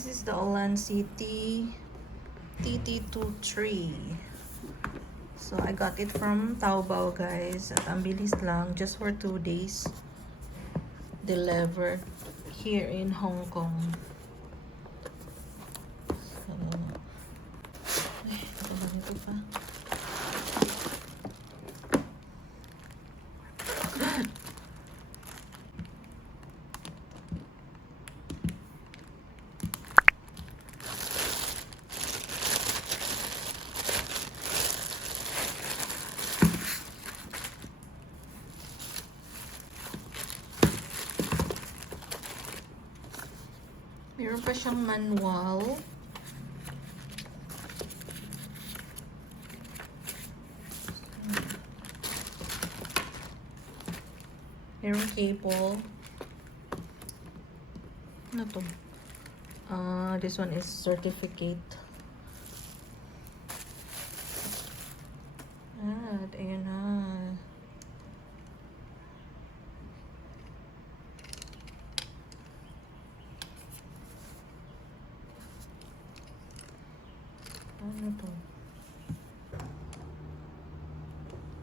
This is the Olan City TT23. So I got it from Taobao, guys. At ang bilis lang, just for 2 days. Delivered here in Hong Kong. So, ay, ito ba nito pa? Meron pa siyang manual. Meron cable. Ano to? This one is certificate. At ayan na. Ano to?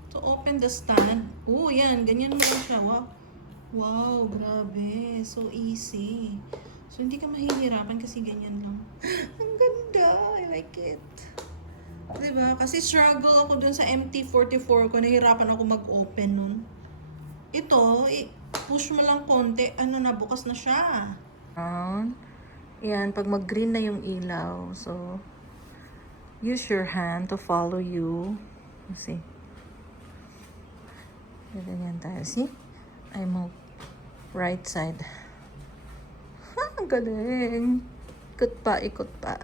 To open the stand. Oh, yan. Ganyan mo lang siya. Wow. Wow, grabe. So easy. So, hindi ka mahihirapan kasi ganyan lang. Ang ganda. I like it. Diba? Kasi struggle ako dun sa MT44 ko. Nahirapan ako mag-open nun. Ito, push mo lang konti. Ano na, bukas na siya. Yan, pag mag-green na yung ilaw. So, use your hand to follow you. See? Ganyan tayo. See? I move right side. Ang galing. Ikot pa, ikot pa.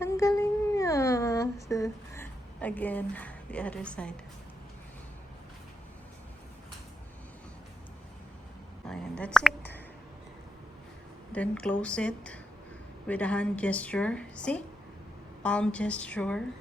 Ang galing niya. So, again, the other side. Ayan, that's it. Then close it with a hand gesture. See? Palm gesture.